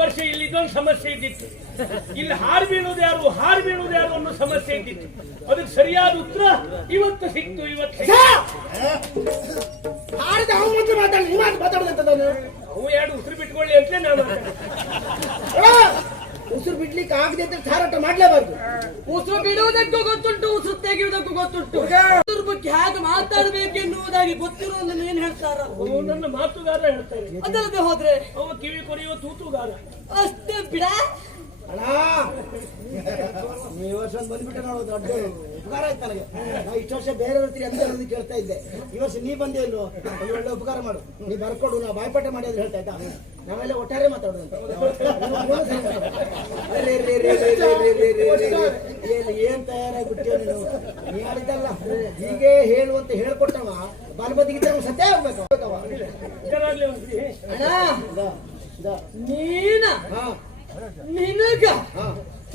ವರ್ಷ ಇಲ್ಲಿ ಇದೊಂದು ಸಮಸ್ಯೆ ಇದ್ದಿತ್ತು. ಇಲ್ಲಿ ಹಾರು ಬೀಳುವುದು ಯಾರು ಹಾರು ಬೀಳುವುದು ಯಾರು ಅನ್ನೋ ಸಮಸ್ಯೆ ಇದ್ದಿತ್ತು. ಅದಕ್ಕೆ ಸರಿಯಾದ ಉತ್ತರ ಇವತ್ತು ಸಿಕ್ತು ಇವತ್ತು ಅವ್ನು ಮಾತಾಡಿ ನೀವು ಮಾತು ಮಾತಾಡೋದಂತದನ್ನು ಅವು ಎರಡು ಉಸಿರು ಬಿಟ್ಕೊಳ್ಳಿ ಅಂತಲೇ ನಾನು ಉಸಿರು ಬಿಡ್ಲಿಕ್ಕೆ ಆಗದೆ ಅಂತ ಹಾರಾಟ ಮಾಡ್ಲೇಬಾರ್ದು. ಉಸಿರು ಬಿಡುವುದಕ್ಕೂ ಗೊತ್ತುಂಟು ಉಸಿರು ತೆಗೆಯುವುದಕ್ಕೂ ಗೊತ್ತುಂಟು. ಉಸಿರು ಬಗ್ಗೆ ಹೇಗೆ ಮಾತಾಡಬೇಕೆನ್ನುವುದಾಗಿ ಗೊತ್ತಿರುವುದನ್ನು ಏನ್ ಹೇಳ್ತಾರ. ಅವು ನನ್ನ ಮಾತುಗಾರ ಹೇಳ್ತಾರೆ. ಅದಲ್ಲದೆ ಹೋದ್ರೆ? ಅವ ಕಿವಿ ಕೊರೆಯುವ ತೂತುಗಾರ. ಅಷ್ಟೇ ಬಿಡ. ಅಣ್ಣ ಈ ವರ್ಷ ಬಂದ್ಬಿಟ್ಟೆ ನೋಡು ದೊಡ್ಡ ಉಪಕಾರ ಆಯ್ತು ನನಗೆ. ನಾ ಇಷ್ಟು ವರ್ಷ ಬೇರೆ ಬೇರೆಯವ್ರ ಅಂತ ಹೇಳಿ ಕೇಳ್ತಾ ಇದ್ದೆ. ಈ ವರ್ಷ ನೀ ಬಂದೇ ಇಲ್ಲೋ ಒಂದು ಒಳ್ಳೆ ಉಪಕಾರ ಮಾಡು. ನೀ ಬರ್ಕೊಡು ನಾ ಬಾಯ್ಪಾಟೆ ಮಾಡಿ ಅಂತ ಹೇಳ್ತಾ ಇದ್ದ. ನಾವೆಲ್ಲ ಒಟ್ಟಾರೆ ಮಾತಾಡೋದು ಏನ್ ತಯಾರಾಗ್ಬಿಟ್ಟಿಯೋ ನೀನು? ನೀ ಹೇಳಿದ್ದಲ್ಲ ಹೀಗೆ ಹೇಳು ಅಂತ ಹೇಳ್ಕೊಟ್ಟವ ಬಾಲ್ಬದಿಗಿದ್ದ ಸತ್ಯ ಆಗ್ಬೇಕು ನೀನ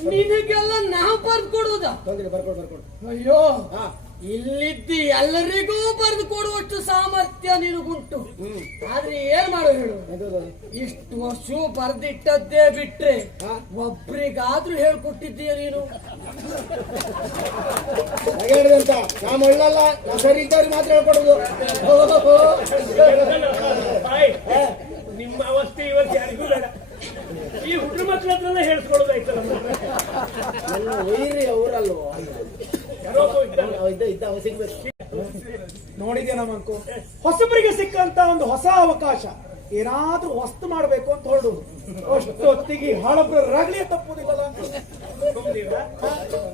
ನಿನಗೆಲ್ಲ ನಾಪ ತೊಂದ್ರೆ ಬರ್ಕೊಡು ಬರ್ಕೊಡು. ಅಯ್ಯೋ ಹಾ. ಇಲ್ಲಿದ್ದಿ ಎಲ್ಲರಿಗೂ ಬರೆದು ಕೊಡುವಷ್ಟು ಸಾಮರ್ಥ್ಯ ನಿನಗುಂಟು. ಆದ್ರೆ ಏನ್ ಮಾಡು ಹೇಳು? ಇಷ್ಟು ವರ್ಷ ಬರ್ದಿಟ್ಟದ್ದೇ ಬಿಟ್ರೆ? ಒಬ್ರಿಗಾದ್ರೂ ಹೇಳ್ಕೊಟ್ಟಿದ್ದೀಯ ನೀನು? ನಾ ಒಳ್ಳಲ್ಲ ನಾ ಸರಿ ಇದ್ದವ್ರಿಗೆ ಮಾತ್ರ ಹೇಳ್ಕೊಡೋದು. ನಿಮ್ಮ ಅವಸ್ಥೆ ಇವತ್ತು ಯಾರಿಗೂ ಬೇಡ. ಈ ಹುಟ್ಟು ಮಕ್ಕಳ ಹತ್ರನೇ ಹೇಳ್ಸ್ಕೊಳ್ಳೋದಾಯ್ತಲ್ಲ ನನ್ನ ವೈರಿ ಅವರಲ್ವೋ? ನೋಡಿದ್ಯಾ ನಮ್ಮಂಕು ಹೊಸಬರಿಗೆ ಸಿಕ್ಕಂತ ಒಂದು ಹೊಸ ಅವಕಾಶ. ಏನಾದ್ರೂ ವಸ್ತು ಮಾಡ್ಬೇಕು ಅಂತ ಹೊರಡುದು ಅಷ್ಟೊತ್ತಿಗೆ ಹಳಬ್ರ ರಗಳೆ ತಪ್ಪುದಿಲ್ಲ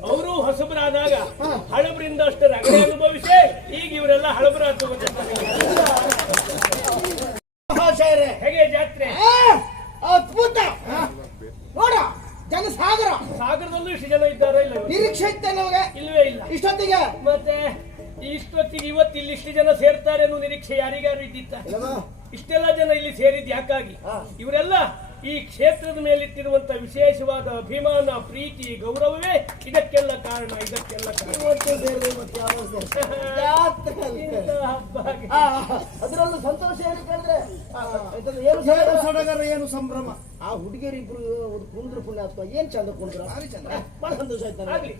ಅವರು ಹೊಸಬರಾದಾಗ ಹಳಬ್ರಿಂದ ಅಷ್ಟು ರಗಳೆ ಅನುಭವಿಸಿ ಈಗ ಇವರೆಲ್ಲ ಹಳಬರ ಮಹಾಶಯರೇ ಹೇಗೆ ಜಾತ್ರೆ ಆ, ಅದ್ಭುತ ನೋಡ ಜನಸಾಗರ ಸಾಗರದಲ್ಲೂ ಇಷ್ಟು ಜನ ಇದ್ದಾರ ಇಲ್ಲ ಇವತ್ತು? ನಿರೀಕ್ಷೆ ಇತ್ತೆ ನಮಗೆ ಇಲ್ವೇ ಇಲ್ಲ ಇಷ್ಟೊತ್ತಿಗೆ? ಮತ್ತೆ ಇಷ್ಟೊತ್ತಿಗೆ ಇವತ್ತು ಇಲ್ಲಿ ಇಷ್ಟು ಜನ ಸೇರ್ತಾರೆ ಅನ್ನೋ ನಿರೀಕ್ಷೆ ಯಾರಿಗಾರು ಇದ್ದಿತ್ತ? ಇಷ್ಟೆಲ್ಲ ಜನ ಇಲ್ಲಿ ಸೇರಿದ್ ಯಾಕಾಗಿ. ಇವರೆಲ್ಲ ಈ ಕ್ಷೇತ್ರದ ಮೇಲಿಟ್ಟಿರುವಂತ ವಿಶೇಷವಾದ ಅಭಿಮಾನ ಪ್ರೀತಿ ಗೌರವವೇ ಇದಕ್ಕೆಲ್ಲ ಕಾರಣ ಇದಕ್ಕೆಲ್ಲ ಕಾರಣ. ಅದರಲ್ಲೂ ಸಂತೋಷ ಕೇಳಿದ್ರೆ ಏನು ಸಂಭ್ರಮ? ಆ ಹುಡುಗಿಯರು ಒಂದು ಕುಣಿದ್ರು ಪುಣ್ಯ ಅಥವಾ ಏನ್ ಚಂದ ಚಂದ. ಬಹಳ ಸಂತೋಷ ಆಯ್ತು.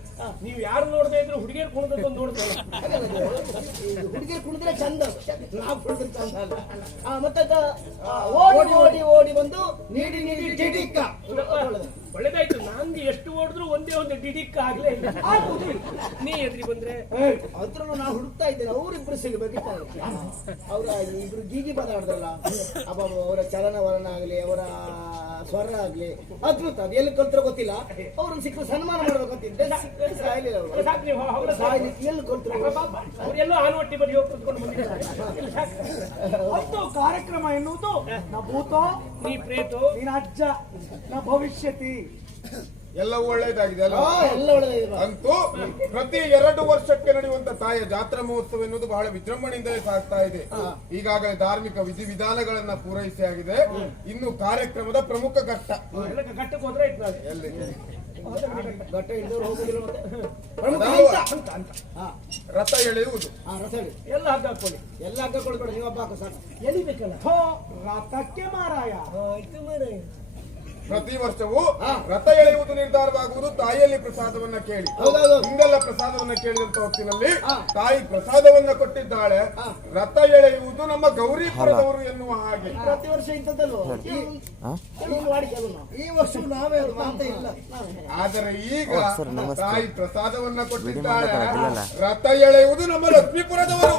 ನೀವು ಯಾರು ನೋಡ್ತಾ ಇದ್ರು ಹುಡುಗಿಯರು ಕುಣಿದ್ರು ನೋಡ್ತಾರೆ ಹುಡುಗಿಯರು ಕುಣಿದ್ರೆ ಚಂದ. ನಾವು ಕುಣಿದ್ರೆ ಚಂದ ಅಲ್ಲ. ಮತ್ತೆ ಓಡಿ ಓಡಿ ಓಡಿ ಬಂದು ನೀಡಿ ನೀಡಿ ಒಳ್ಳೆದು. ಒಳ್ಳೇದಾಯ್ತು ನಂದು ಎಷ್ಟು ಓಡಿದ್ರು ಒಂದೇ ಒಂದು ಡಿಡಿಕ್ ಆಗ್ಲೇ ಇಲ್ಲ. ನೀ ಎದ್ರಿ ಬಂದ್ರೆ? ಅದ್ರ ನಾವು ಹುಡುಕ್ತಾ ಇದ್ದೇನೆ ಅವ್ರಿಬ್ರು ಸಿಗಬೇಕಿತ್ತು ಅವರ ಇಬ್ರು ಗೀಗಿ ಮಾತಾಡಿದ್ರಲ್ಲ ಅಬ್ಬ ಅವರ ಚಲನವಲನ ಆಗ್ಲಿ ಅವರ ಸ್ವರ ಆಗ್ಲಿ ಅದ್ಭುತ ಅದು ಎಲ್ಲಿ ಕಲ್ತ್ರ ಗೊತ್ತಿಲ್ಲ. ಅವ್ರನ್ನ ಸಿಕ್ಕ ಸನ್ಮಾನ ಮಾಡ್ಬೇಕಂತಿದ್ದೆ ಎಲ್ಲಿ ಕಲ್ತರೋ ಅವರೆಲ್ಲೋ ಆನವಟ್ಟಿ ಹೋಗಿ ಕುತ್ಕೊಂಡು ಬಂದಿದ್ದಾರೆ. ಕಾರ್ಯಕ್ರಮ ಎನ್ನುವುದು ನಾ ಭೂತೋ ನೀ ಪ್ರೇತೋ? ನಿನ್ನ ಅಜ್ಜ ನಾ ಭವಿಷ್ಯತಿ. ಎಲ್ಲ ಒಳ್ಳೇದಾಗಿದೆ ಅಲ್ಲ ಅಂತೂ ಪ್ರತಿ ಎರಡು ವರ್ಷಕ್ಕೆ ನಡೆಯುವಂತ ತಾಯ ಜಾತ್ರಾ ಮಹೋತ್ಸವ ಎನ್ನುವುದು ಬಹಳ ವಿಜೃಂಭಣೆಯಿಂದಲೇ ಸಾಗ್ತಾ ಇದೆ. ಈಗಾಗಲೇ ಧಾರ್ಮಿಕ ವಿಧಿ ವಿಧಾನಗಳನ್ನ ಪೂರೈಸಿ ಆಗಿದೆ. ಇನ್ನು ಕಾರ್ಯಕ್ರಮದ ಪ್ರಮುಖ ಘಟ್ಟ. ರಥ ಎಳೆಯುವುದು. ಎಲ್ಲ ಹಗ್ಗ ಹಾಕೊಳ್ಳಿ ಎಲ್ಲ ಹಗ್ಗ ಕೊಡ್ಬೇಡ ಹಬ್ಬ ಹಾಕೋ ಸಾಕು. ಎಳಿಬೇಕಲ್ಲ ರಥಕ್ಕೆ ಮಾರಾಯ. ಮಾರಾಯ. ಪ್ರತಿ ವರ್ಷವೂ. ರಥ ಎಳೆಯುವುದು ನಿರ್ಧಾರವಾಗುವುದು ತಾಯಿಯಲ್ಲಿ ಪ್ರಸಾದವನ್ನ ಕೇಳಿ. ಹಿಂದೆಲ್ಲ ಪ್ರಸಾದವನ್ನ ಕೇಳಿದಂತ ಹೊತ್ತಿನಲ್ಲಿ ತಾಯಿ ಪ್ರಸಾದವನ್ನ ಕೊಟ್ಟಿದ್ದಾಳೆ. ರಥ ಎಳೆಯುವುದು ನಮ್ಮ ಗೌರಿಪುರದವರು ಎನ್ನುವ ಹಾಗೆ. ಪ್ರತಿ ವರ್ಷ ಈ ವರ್ಷ ನಾವೇ ಆದರೆ ಈಗ. ತಾಯಿ ಪ್ರಸಾದವನ್ನ ಕೊಟ್ಟಿದ್ದಾಳೆ. ರಥ ಎಳೆಯುವುದು ನಮ್ಮ ಲಕ್ಷ್ಮೀಪುರದವರು.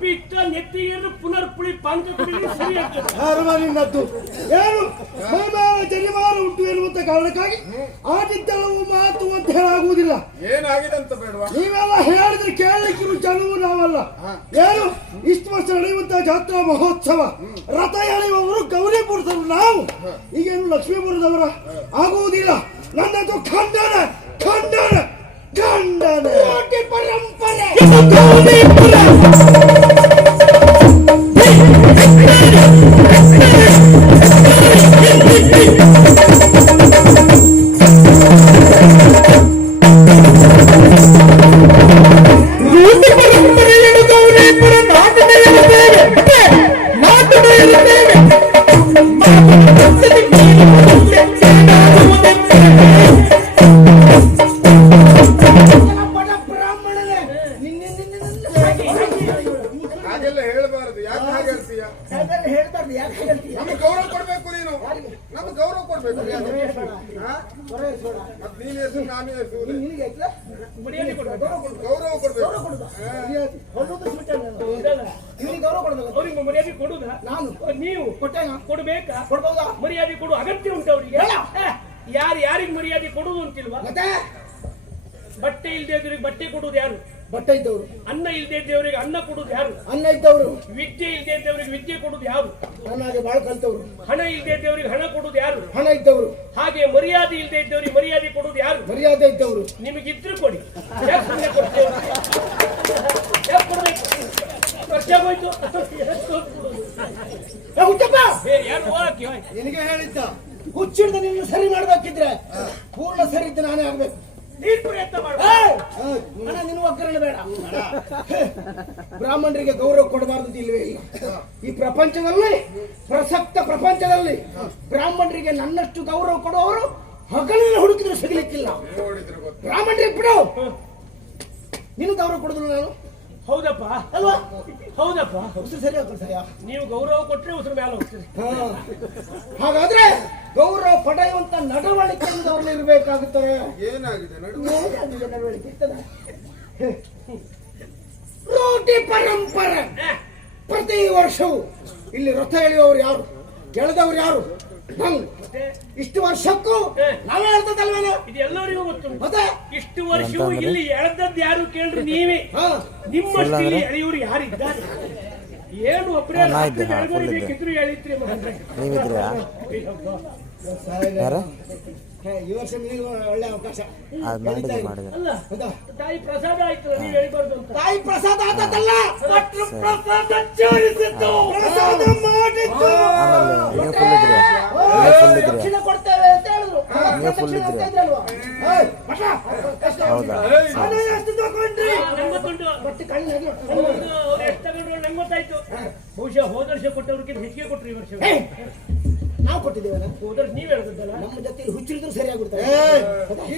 ಪಿಟ್ಟ ನೆತ್ತಿಗೆ ಪುನರ್ಪುಳಿ ಪಾಂಕ ನದ್ದು. ಏನು? ಜನಿವಾರ ಉಂಟು ಎನ್ನುವಂತ ಕಾರಣಕ್ಕಾಗಿ ಆದಿದ್ದೆಲ್ಲವೂ ಮಾತು ಅಂತ ಹೇಳಾಗುವುದಿಲ್ಲ. ಏನಾಗಿದೆ ಅಂತ ಬೇಡವಾ? ನೀವೆಲ್ಲ ಹೇಳಿದ್ರೆ ಕೇಳಲಿಕ್ಕಿರು ಜನವು ನಾವಲ್ಲ. ಏನು? ಇಷ್ಟು ವರ್ಷ ನಡೆಯುವಂತಹ ಜಾತ್ರಾ ಮಹೋತ್ಸವ. ರಥ ಎಳೆಯುವವರು ಗೌರಿಪುರದವರು. ನಾವು? ಈಗೇನು ಲಕ್ಷ್ಮೀಪುರದವರ? ಆಗುವುದಿಲ್ಲ. ನನ್ನದು ಖಂಡನ ಖಂಡನ. ಖಂಡನ ಪರಂಪರೆ ಬಡ ಹೇಳ್ಬಾರ್ದು ಯಾಕೆ ಹೇಳ್ತೀಯ? ನಮ್ಗೆ ಗೌರವ ಕೊಡ್ಬೇಕು ನೀನು. ನಮ್ಗೆ ಗೌರವ ಕೊಡ್ಬೇಕು ನೀನ್. ಹೆಸರು ನಾನು ಹೆಸರು ನಿನಗೆ ಗೌರವ ಕೊಡ್ಬೇಕು. ನಿನಗೆ ಗೌರವ ಕೊಡ್ಬೇಕು ಅವ್ರಿಗೆ ಮರ್ಯಾದೆ ಕೊಡುದಾ? ನಾನು. ನೀವು ಕೊಟ್ಟೆನಾ? ಕೊಡ್ಬೇಕಾ? ಕೊಡ್ಬೋದಾ? ಮರ್ಯಾದೆ ಕೊಡು. ಅಗತ್ಯ ಉಂಟು ಅವರಿಗೆ. ಯಾರು ಯಾರಿಗೆ ಮರ್ಯಾದೆ ಕೊಡುದು ಅಂತಿಲ್ವಾ? ಬಟ್ಟೆ ಇಲ್ದೇ ಬಟ್ಟೆ ಕೊಡುದು ಯಾರು? ಬಟ್ಟೆ ಇದ್ದವರು. ಅನ್ನ ಇಲ್ಲದೆ ಇದ್ದವರಿಗೆ ಅನ್ನ ಕೊಡುದು ಯಾರು? ಅನ್ನ ಇದ್ದವರು. ವಿದ್ಯೆ ಇಲ್ಲದೆ ಇದ್ದವರಿಗೆ ವಿದ್ಯೆ ಕೊಡುದು ಯಾರು? ನನಗೆ ಬಾಳ ಕಲ್ತವ್ರು. ಹಣ ಇಲ್ಲದೆ ಇದ್ದವರಿಗೆ ಹಣ ಕೊಡುದು ಯಾರು? ಹಣ ಇದ್ದವರು. ಹಾಗೆ ಮರ್ಯಾದೆ ಇಲ್ಲದೆ ಇದ್ದವರಿಗೆ ಮರ್ಯಾದೆ ಕೊಡುದು ಯಾರು? ಮರ್ಯಾದೆ ಇದ್ದವರು. ನಿಮಗಿದ್ರು ಕೊಡಿ. ಯಾರು ಹಾಕಿ ನಿನಗೆ ಹೇಳಿದ್ದ. ಹುಚ್ಚಿಡ್ದ ನಿನ್ನ ಸರಿ ಮಾಡ್ಬೇಕಿದ್ರೆ ಪೂರ್ಣ ಸರಿ ಇದ್ದ ನಾನೇ ಆಗ್ಬೇಕು. ನೀನ್ ಪ್ರಯತ್ನ! ಅಣ್ಣ ನಿನ್ನ ಒಗ್ಗರಣೆ ಬೇಡ. ಬ್ರಾಹ್ಮಣರಿಗೆ ಗೌರವ ಕೊಡಬಾರದು ಇಲ್ವೇ? ಇಲ್ಲ ಈ ಪ್ರಪಂಚದಲ್ಲಿ ಪ್ರಸಕ್ತ ಪ್ರಪಂಚದಲ್ಲಿ ಬ್ರಾಹ್ಮಣರಿಗೆ ನನ್ನಷ್ಟು ಗೌರವ ಕೊಡುವವರು ಹಗಲಿನ ಹುಡುಕಿದ್ರು ಸಿಗಲಿಕ್ಕಿಲ್ಲ. ಬ್ರಾಹ್ಮಣರಿಗೆ ಬಿಡು. ನಿನ್ನ ಗೌರವ ಕೊಡುದಿಲ್ಲ ನಾನು? ಹೌದಪ್ಪ. ಅಲ್ವಾ? ಹೌದಪ್ಪ. ಉಸಿರು ಸರಿ ಹೋಗ್ತದೆ ಸರಿಯಾ ನೀವು ಗೌರವ ಕೊಟ್ಟರೆ ಉಸಿರು ಮೇಲೆ ಹೋಗ್ತೀರಿ ಹಾ. ಹಾಗಾದ್ರೆ ಗೌರವ ಪಡೆಯುವಂತ ನಡವಳಿಕೆಯಿಂದ ಅವ್ರಲ್ಲಿ ಇರಬೇಕಾಗುತ್ತೆ. ಏನಾಗಿದೆ ನಡು ಏನಾಗಿದೆ ನಡವಳಿಕೆ? ಇರ್ತದೆ? ಪರಂಪರೆ. ಪ್ರತಿ ವರ್ಷವೂ ಇಲ್ಲಿ ರಥ ಎಳೆಯುವವರು ಯಾರು? ಎಳೆದವರು ಯಾರು? ನಂಗ್. ಇಷ್ಟು ವರ್ಷಕ್ಕೂ ನಾವೇ ಹೇಳ್ತದಲ್ವೇನೋ ಇದು ಎಲ್ಲರಿಗೂ ಗೊತ್ತು. ಮತ್ತೆ? ಇಷ್ಟು ವರ್ಷವೂ ಇಲ್ಲಿ ಎಳೆದದ್ದು ಯಾರು ಕೇಳ್ರಿ ನೀವೇ. ನಿಮ್ಮ ನಿಮ್ಮಷ್ಟು ಇಲ್ಲಿ ಎಳೆಯುವರು ಯಾರಿದ್ದಾರೆ? ಏನು ಒಬ್ಬರೇ ಬೇಕಿದ್ರು ಮಗಂದ್ರೆ. ನೀವಿದ್ರಾ ಯಾರ? ಈ ವರ್ಷ ನಿನಗೆ ಒಳ್ಳೆ ಅವಕಾಶ. ಅದು ತಾಯಿ? ಪ್ರಸಾದ ಆಯ್ತು ನೀವು ಅಂತ. ತಾಯಿ ಪ್ರಸಾದ ಆದದಲ್ಲ ಭಟ್ರು ಪ್ರಸಾದ ಚೋರಿಸಿದ್ದು. ಪ್ರಸಾದ ಮಾಡಿದ್ದು. ಆಮೇಲೆ ನೀವು ಫುಲ್ ಇದ್ರಿ. ನೀವು ಫುಲ್ ಇದ್ರಿ. ದಕ್ಷಿಣ ಕೊಡ್ತೇವೆ ಅಂತ ಹೇಳಿದ್ರು. ನೀವು ಇದ್ರಿ. ಹೌದಾ? ಹಣ ಎಷ್ಟು ತಗೊಂಡ್ರಿ. ನಂಗೆ ಗೊತ್ತುಂಟು ಬಟ್ಟೆ ಕಣ್ಣಾಗಿ ಹೌದು, ಅವ್ರು ಎಷ್ಟು ತಗೊಂಡ್ರು ನಂಗೆ ಗೊತ್ತಾಯ್ತು ಬಹುಶಃ ಹೋದ ವರ್ಷ ಕೊಟ್ಟವ್ರಿಗೆ ಹೆಚ್ಚಿಗೆ ಕೊಟ್ರು ಈ ವರ್ಷ. ನಾವು ಕೊಟ್ಟಿದ್ದೇವೆ ಹೋದ ವರ್ಷ ನೀವ್ ಹೇಳ್ದದ್ದಲ್ಲ. ನಮ್ಮ ಜೊತೆ ಹುಚ್ಚಿರಿದ್ರು ಸರಿಯಾಗ್ಬಿಡ್ತಾರೆ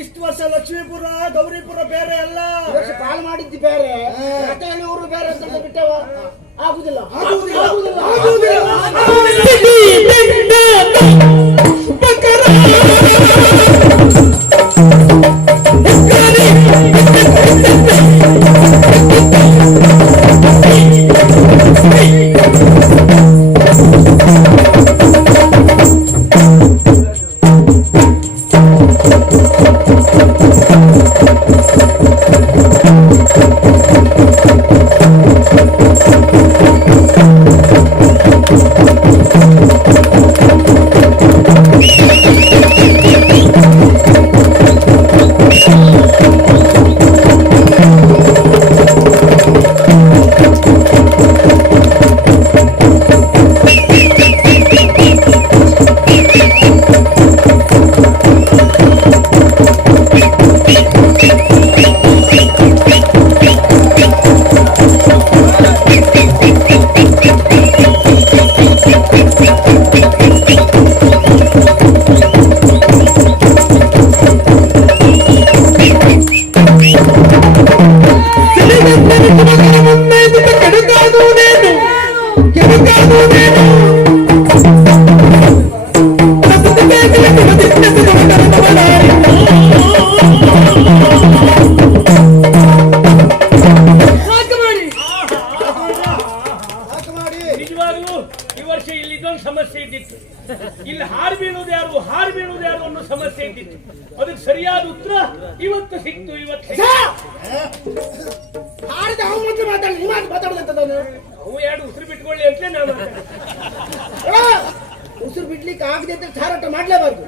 ಇಷ್ಟು ವರ್ಷ ಲಕ್ಷ್ಮೀಪುರ ಗೌರಿಪುರ ಬೇರೆ ಅಲ್ಲ. ಈ ವರ್ಷ ಕಾಲ್ ಮಾಡಿದ್ದು ಬೇರೆ. ಊರು ಬೇರೆ ಅಂತ ಬಿಟ್ಟವ ಆಗುದಿಲ್ಲ. ಆಗುದಿಲ್ಲ. ಬಿಡ್ಲಿಕ್ಕೆ ಆಗದೆ ಅಂತ ಹಾರಾಟ ಮಾಡ್ಲೇಬಾರ್ದು.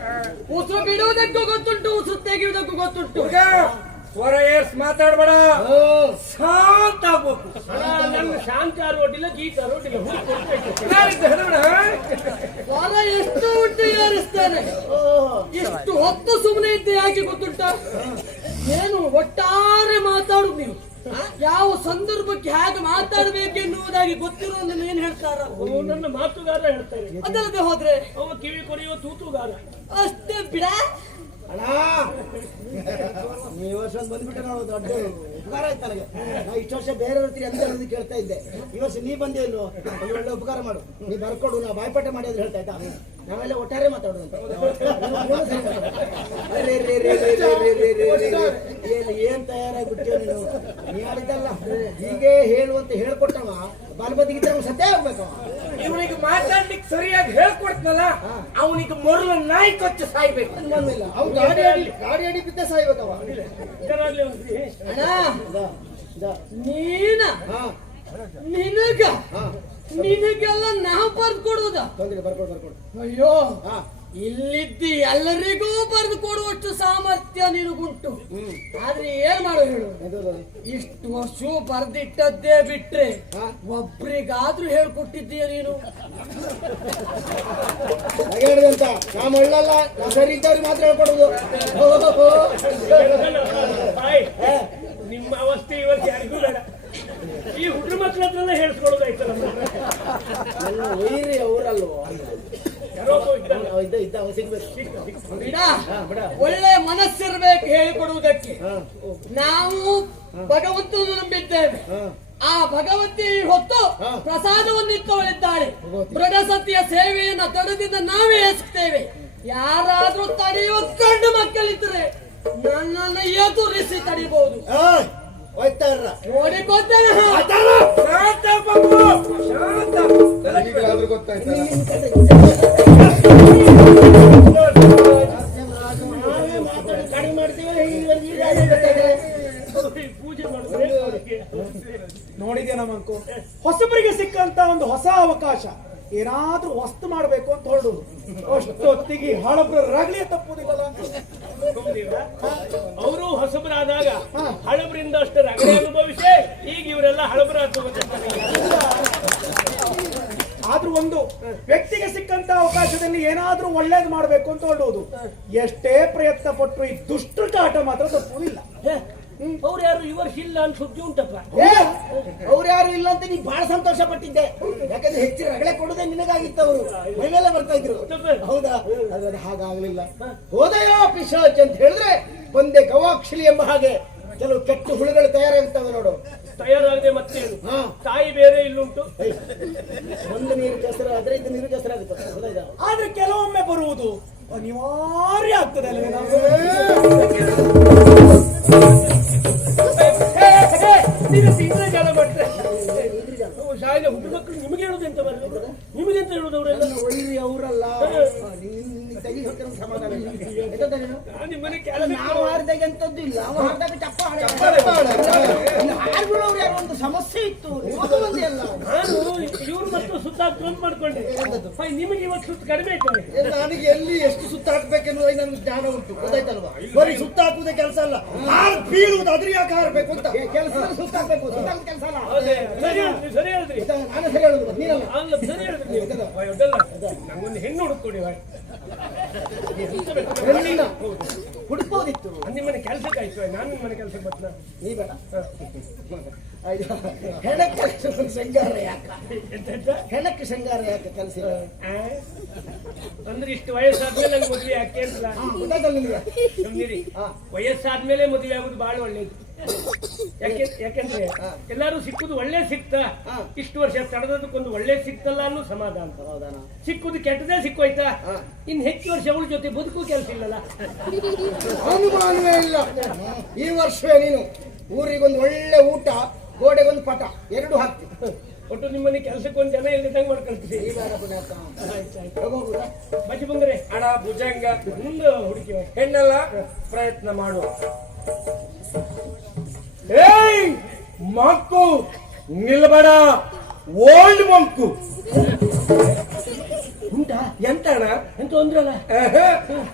ಉಸಿರು ಬಿಡುವುದಕ್ಕೂ ಗೊತ್ತುಂಟು ಉಸಿರು ತೆಗೆಯುವುದಕ್ಕೂ ಗೊತ್ತುಂಟು. ಸ್ವರ ಏರ್ಸ್ ಮಾತಾಡ್ಬೇಡ. ಶಾಂತ ಆಗ್ಬೇಕು. ನನ್ನ ಶಾಂತ ರೋಡಿಲ್ಲ ಗೀತ ಇದ್ದೆ. ಸ್ವರ ಎಷ್ಟು ಉಂಟು ಏರಿಸ್ತಾನೆ. ಇಷ್ಟು ಹೊತ್ತು ಸುಮ್ಮನೆ ಇದ್ದೆ ಯಾಕೆ ಗೊತ್ತುಂಟ? ಏನು ಒಟ್ಟಾರೆ ಮಾತಾಡುದು ನೀವು. ಯಾವ ಸಂದರ್ಭಕ್ಕೆ ಹೇಗೆ ಮಾತಾಡಬೇಕೆನ್ನುವುದಾಗಿ ಗೊತ್ತಿರೋದನ್ನ ಏನ್ ಹೇಳ್ತಾರ? ನನ್ನ ಮಾತುಗಾರ ಹೇಳ್ತಾರೆ. ಅದಲ್ಲದೆ ಹೋದ್ರೆ? ಅವ ಕಿವಿ ಕೊರೆಯುವ ತೂತುಗಾರ. ಅಷ್ಟೇ ಬಿಡ. ಅಣ್ಣ! ನೀವು ವರ್ಷ ಬಂದ್ಬಿಟ್ಟು ನಾವು ದೊಡ್ಡ ಉಪಕಾರ ಆಯ್ತು ನನಗೆ. ನಾ ಇಷ್ಟು ವರ್ಷ ಬೇರೆ ಹತ್ರ ಅಂತ ಹೇಳೋದು ಕೇಳ್ತಾ ಇದ್ದೆ. ಈ ವರ್ಷ ನೀ ಬಂದೇ ಇಲ್ವೋ ಒಳ್ಳೆ ಉಪಕಾರ ಮಾಡು. ನೀ ಬರ್ಕೊಡು ನಾ ಬಾಯ್ಪಾಠ ಮಾಡಿ ಅಂತ ಹೇಳ್ತಾ ಇದ್ದ. ನಾವೆಲ್ಲ ಒಟ್ಟಾರೆ ಮಾತಾಡೋದು ಏನ್ ತಯಾರಾಗ್ಬಿಟ್ಟಿಯೋ ನೀನು? ನೀ ಆಡಿದ್ದಲ್ಲ. ಹೀಗೆ ಹೇಳು ಅಂತ ಹೇಳ್ಕೊಟ್ಟವ ಬಾಲ್ಬದಿಗಿದ್ರೆ ಅವ್ನು ಸತ್ಯ ಆಗ್ಬೇಕವ. ಇವನಿಗೆ ಮಾತಾಡ್ಲಿಕ್ಕೆ ಸರಿಯಾಗಿ ಹೇಳ್ಕೊಡ್ತನಲ್ಲ ಅವನಿಗೆ ಮೊರಲು ನಾಯಿ ಕೊಚ್ಚು ಸಾಯ್ಬೇಕು. ಅನುಮಾನವಿಲ್ಲ ಅವ್ನು ಗಾಡಿ ಆಡಿ ಗಾಡಿ ಆಡಿ ಬಿದ್ದ ಸಾಯ್ಬೇಕವ ಅಣ್ಣ. ನೀನ ಹಾ. ನಿನಗ ನಿನಗೆಲ್ಲ ನಾ ಬರ್ದು ಕೊಡುವುದ? ತೊಂದ್ರೆ ಬರ್ಕೊಡು ಬರ್ಕೊಡು. ಅಯ್ಯೋ ಇಲ್ಲಿದ್ದಿ ಎಲ್ಲರಿಗೂ ಬರೆದು ಕೊಡುವಷ್ಟು ಸಾಮರ್ಥ್ಯ ನಿನಗುಂಟು. ಆದ್ರೆ ಏನ್ ಮಾಡೋ ಹೇಳು? ಇಷ್ಟು ವರ್ಷ ಬರ್ದಿಟ್ಟದ್ದೇ ಬಿಟ್ರೆ. ಒಬ್ರಿಗಾದ್ರೂ ಹೇಳ್ಕೊಟ್ಟಿದ್ದೀಯ ನೀನು? ಅಂತ. ನಾ ಒಳ್ಳಲ್ಲ ನಾ ಸರಿ ಇದ್ದವ್ರಿಗೆ ಮಾತ್ರ ಹೇಳ್ಕೊಡುದು ಓಹೋ. ಬಾಯ್ ನಿಮ್ಮ ಅವಸ್ಥೆ ಇವತ್ತು ಯಾರಿಗೂ ಬೇಡ ಈ ಹುಡುಗ ಮಕ್ಕಳ ಹತ್ರನೇ ಹೇಳಿಸ್ಕೊಳ್ಳೋದಾಯ್ತಲ್ಲ ನನ್ನ ವೈರಿ ಅವರಲ್ವೋ ಯಾರೋ ಒಬ್ಬ ಇದ್ದಾನೆ. ಇದ್ದ ಇದ್ದ ಅವ ಸಿಗ್ಬೇಕು ಬಿಡ ಹಾ, ಬಿಡ. ಒಳ್ಳೆ ಮನಸ್ಸಿರ್ಬೇಕು ಹೇಳಿಕೊಡುವುದಕ್ಕೆ ಹಾ ನಾವು ಭಗವಂತನನ್ನು ನಂಬಿದ್ದೇವೆ ಹಾ ಆ ಭಗವತಿ ಹೊತ್ತು ಹಾ. ಪ್ರಸಾದವನ್ನಿತ್ತವಳಿದ್ದಾಳೆ ಭಗವತಿ. ಬೃಹಸತಿಯ ಸೇವೆಯನ್ನ ತಡದಿಂದ ನಾವೇ ಎಸಕ್ತೇವೆ ಯಾರಾದ್ರೂ ತಡೆಯುವ ಗಂಡು ಮಕ್ಕಳಿದ್ರೆ ನನ್ನನ್ನು ಎದುರಿಸಿ ತಡಿಬಹುದು ಏಯ್, ಹೋಯ್ತಾ ಇರ್ರ ನೋಡಿಕೊಳ್ತೇನೆ ಶಾಂತ ಶಾಂತ. ಈಗಲಾದ್ರೂ ಒಂದು ವ್ಯಕ್ತಿಗೆ ಸಿಕ್ಕಂತ ಅವಕಾಶದಲ್ಲಿ ಏನಾದ್ರೂ ಒಳ್ಳೇದು ಮಾಡ್ಬೇಕು ಅಂತ ಹೊರಡುವುದು ಎಷ್ಟೇ ಪ್ರಯತ್ನ ಪಟ್ಟರು ಈ ದುಷ್ಟರ ಕಾಟ ಮಾತ್ರ ತಪ್ಪುದಿಲ್ಲ ಅವ್ರು ಯಾರು ಈ ವರ್ಷ ಇಲ್ಲ ಅಂತ ಸುದ್ದಿ ಉಂಟಪ್ಪ ಅವ್ರು ಯಾರು ಇಲ್ಲ ಅಂತ ನೀ ಬಹಳ ಸಂತೋಷ ಪಟ್ಟಿದ್ದೆ. ಯಾಕಂದ್ರೆ ಹೆಚ್ಚಿನ ರಗಳೆ ಕೊಡುದೇ ನಿನಗಾಗಿತ್ತು ಅವರು. ಮೈಮೇಲೆ ಬರ್ತಾ ಇದ್ರು. ಹೌದಾ? ಅದು ಅದು ಹಾಗಾಗ್ಲಿಲ್ಲ. ಹೋದಯೋ ಪಿಶಾಚ್ ಅಂತ ಹೇಳಿದ್ರೆ ಒಂದೇ ಗವಾಕ್ಷಲಿ ಎಂಬ ಹಾಗೆ ಕೆಲವು ಕೆಟ್ಟ ಹುಳುಗಳು ತಯಾರಾಗುತ್ತವೆ ನೋಡು. ತಯಾರಾಗದೆ ಮತ್ತೆ ಹಾ. ತಾಯಿ ಬೇರೆ ಇಲ್ಲುಂಟು. ಒಂದು ನೀರು ಕೆಸರು ಆದ್ರೆ ಇದು ನೀರು ಕೆಸರಾಗುತ್ತೆ ಆಗುತ್ತೆ. ಆದ್ರೆ ಕೆಲವೊಮ್ಮೆ ಬರುವುದು ಅನಿವಾರ್ಯ ಆಗ್ತದೆ ನಾವು? ತಿಂದ್ರೆ ಜಲ ಮಾಡ್ತಾರೆ ಶಾಲೆ ಹುಟ್ಟು ಮಕ್ಕಳು ನಿಮಗೆ ಹೇಳುದು ಎಂತ ಬರ್ತದೆ ನಿಮಗೆ ಎಂತ ಹೇಳುದು ಅವರೆಲ್ಲ? ಒಳ್ಳೆಯ ಒಳ್ಳೆ ಅವರಲ್ಲ ನಿಮ್ಮನೆ ಕೆಲಸ ನಾವು ಹಾರಿದಾಗ ಎಂತದ್ದು ಇಲ್ಲ. ನಾವು ಹಾರ್ದಾಗ ಚಪ್ಪ ಯಾರೋ ಒಂದು ಸಮಸ್ಯೆ ಇತ್ತು ಹೋಗು ಒಂದೇ ಅಲ್ಲ ನಾನು ಇವ್ರು ಮತ್ತು ಸುತ್ತಾಕ್ತು ಮಾಡ್ಕೊಂಡೆ. ಫೈ ನಿಮಗೆ ಇವತ್ತು ಸುತ್ತ ಕಡಿಮೆ ಆಯ್ತದೆ ನನಗೆ ಎಲ್ಲಿ ಎಷ್ಟು ಸುತ್ತ ಹಾಕ್ಬೇಕೆನ್ನುವ ನನಗೆ ಜ್ಞಾನ ಉಂಟು ಗೊತ್ತಾಯ್ತಲ್ವಾ? ಬರೀ ಸುತ್ತ ಹಾಕುವುದೇ ಕೆಲಸ ಅಲ್ಲ ಹಾರ್ ಬೀಳುವುದು ಅದ್ರ ಯಾಕೆ ಹಾರಬೇಕು ಅಂತ? ಕೆಲಸ ಸುತ್ತ ಹಾಕ್ಬೇಕು ಸುತ್ತ ಕೆಲಸ ಅಲ್ಲ. ಹೌದೇ ಸರಿ ಹೇಳಿದ್ರಿ ಸರಿ ಹೇಳಿದ್ರಿ. ನಾನು ಸರಿ ಹೇಳುದು ನೀನಲ್ಲ? ಅಲ್ಲ ಸರಿ ಹೇಳಿದ್ರಿ ನೀವು. ನಂಗೊಂದು ಹೆಣ್ಣು ಹುಡುಕೊಡಿ ವಾಯ್. ಹೆಣ್ಣಿನ ಹುಡುಕ್ಬೋದಿತ್ತು. ನಿಮ್ಮನೆ ಕೆಲಸಕ್ಕೆ ಆಯ್ತು. ನಾನು ನಿಮ್ಮನೆ ಕೆಲಸಕ್ಕೆ ಬರ್ತೀನಿ. ನೀ ಬೇಡ? ಹೆಣಕ್ಕೆ ಶೃಂಗಾರ ಯಾಕ? ಹೆಣಕ್ಕೆ ಶೃಂಗಾರ ಯಾಕೆ? ಅಂದ್ರೆ ಇಷ್ಟು ವಯಸ್ಸಾದ್ಮೇಲೆ ಮದುವೆ ಯಾಕೆ ಅಂತಲ್ಲ. ವಯಸ್ಸಾದ್ಮೇಲೆ ಮದುವೆ ಆಗುದು ಬಹಳ ಒಳ್ಳೇದು. ಯಾಕೆ ಯಾಕೆಂದ್ರೆ ಎಲ್ಲಾರು ಸಿಕ್ಕುದು ಒಳ್ಳೆ ಸಿಕ್ತ. ಇಷ್ಟು ವರ್ಷ ತಡೆದದಕ್ಕೊಂದು ಒಳ್ಳೆ ಸಿಕ್ತಲ್ಲ ಅನ್ನೋ ಸಮಾಧಾನ. ಸಮಾಧಾನ. ಸಿಕ್ಕುದು ಕೆಟ್ಟದೇ ಸಿಕ್ಕೋಯ್ತಾ? ಇನ್ ಹೆಚ್ಚು ವರ್ಷ ಅವಳ ಜೊತೆ ಬದುಕು ಕೆಲಸ ಇಲ್ಲಲ್ಲ? ಅನುಮಾನವೇ ಇಲ್ಲ. ಈ ವರ್ಷವೇ ನೀನು ಊರಿಗೊಂದು ಒಳ್ಳೆ ಊಟ ಗೋಡೆಗೊಂದು ಪಟ ಎರಡು ಹಾಕ್ತಿ ಒಟ್ಟು ನಿಮ್ಮನೆ ಕೆಲಸಕ್ಕೆ ಒಂದು ಜನ ಇಲ್ಲದಂಗ್ ಹೋಗೋಗುದಾ? ಬಜ್ಜಿ ಬಂದ್ರೆ. ಭುಜಂಗ. ಮುಂದೆ ಹುಡುಕಿ ಹೆಣ್ಣಲ್ಲ ಪ್ರಯತ್ನ ಮಾಡುವ ಏಯ್ ಮಂಕು ನಿಲ್ಬೇಡ. ಓಲ್ಡ್ ಮಂಕು. ಉಂಟಾ? ಅಣ್ಣ? ಎಂತ ಅಂದ್ರಲ್ಲ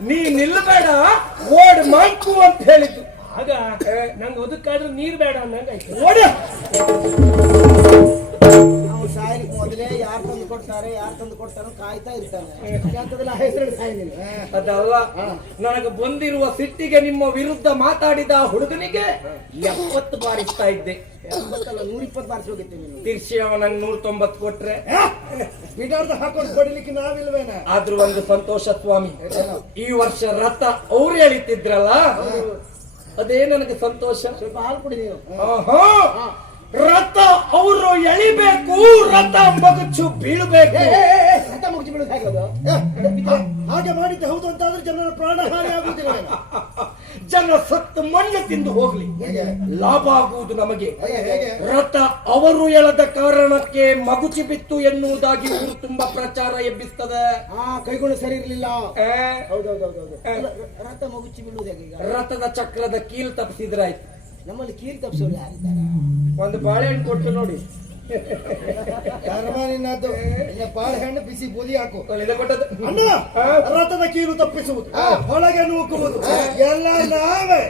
ನೀ ನಿಲ್ಬೇಡ ಓಲ್ಡ್ ಮಂಕು ಅಂತ ಹೇಳಿದ್ದು. ಆಗ ನಂಗೆ ಅದಕ್ಕಾದ್ರೂ ನೀರು ಬೇಡ ಅನ್ನಂಗಾಯ್ತು ಓಡಿ! ನಾವು ಸಾಯಲಿಕ್ಕೆ ಮೊದಲೇ ಯಾರು ತಂದು ಕೊಡ್ತಾರೆ ಯಾರು ತಂದು ಕೊಡ್ತಾರೋ ಕಾಯ್ತಾ ಇರ್ತಾನೆ ಅಂತದೆಲ್ಲ ಹೆಸರು ಸಾಯಲಿಲ್ಲ. ಅದಲ್ಲ ನನಗೆ ಬಂದಿರುವ ಸಿಟ್ಟಿಗೆ ನಿಮ್ಮ ವಿರುದ್ಧ ಮಾತಾಡಿದ ಆ ಹುಡುಗನಿಗೆ ಎಪ್ಪತ್ತು ಬಾರಿಸ್ತಾ ಇದ್ದೆ. ಎಪ್ಪತ್ತಲ್ಲ ನೂರ ಇಪ್ಪತ್ತು ಬಾರಿ ಹೋಗಿತ್ತು ನೀನು. ತಿರ್ಸಿ ಅವ ನಂಗೆ ನೂರ ತೊಂಬತ್ತು ಕೊಟ್ರೆ ಬಿಡಾರ್ದ ಹಾಕೊಂಡು ಹೊಡಿಲಿಕ್ಕೆ ನಾವಿಲ್ವೇನ? ಆದ್ರೂ ಒಂದು ಸಂತೋಷ ಸ್ವಾಮಿ. ಈ ವರ್ಷ ರಥ ಅವ್ರು ಎಳಿತಿದ್ರಲ್ಲ? ಅದೇ ನನಗೆ ಸಂತೋಷ. ಸ್ವಲ್ಪ ಹಾಲು ಕುಡಿ ನೀವು! ರಥ ಅವರು ಎಳಿಬೇಕು ರಥ ಮಗುಚು ಬೀಳ್ಬೇಕು. ರಥ ಮುಗಿಸಿ ಬೀಳೋದು ಹೇಗೆ ಹಾಗೆ ಮಾಡಿದ್ದೆ ಹೌದು ಅಂತ ಆದ್ರೆ ಜನರ ಪ್ರಾಣ ಹಾನಿ ಆಗುವುದಿಲ್ಲ ಜನ ಸತ್ತು ಮಣ್ಣು ತಿಂದು ಹೋಗ್ಲಿ. ಲಾಭ ಆಗುವುದು ನಮಗೆ? ರಥ ಅವರು ಎಳೆದ ಕಾರಣಕ್ಕೆ ಮಗುಚಿ ಬಿತ್ತು ಎನ್ನುವುದಾಗಿ ಊರು ತುಂಬಾ ಪ್ರಚಾರ ಎಬ್ಬಿಸ್ತದೆ. ಆ ಕೈಗಳು ಸರಿ ಇರ್ಲಿಲ್ಲ. ರಥ ಮಗುಚಿ ಬೀಳುವುದು ರಥದ ಚಕ್ರದ ಕೀಲು ತಪ್ಪಿಸಿದ್ರಾಯ್ತು ನಮ್ಮಲ್ಲಿ ಕೀಲ್ ತಪ್ಪಿಸೋರು ಯಾರಿದ್ದಾರೆ ಒಂದು ಬಾಳೆಹಣ್ಣು ಕೊಟ್ಟು ನೋಡಿ. ಬಾಳೆಹಣ್ಣು ಬಿಸಿ ಬೂದಿ ಹಾಕು. ಇದು ಕೊಟ್ಟದ್ದು. ಅಣ್ಣ ರಥದ ಕೀಲು ತಪ್ಪಿಸುವುದು. ಒಳಗೆ ನೂಕುವುದು. ಎಲ್ಲ ನಾವೇ.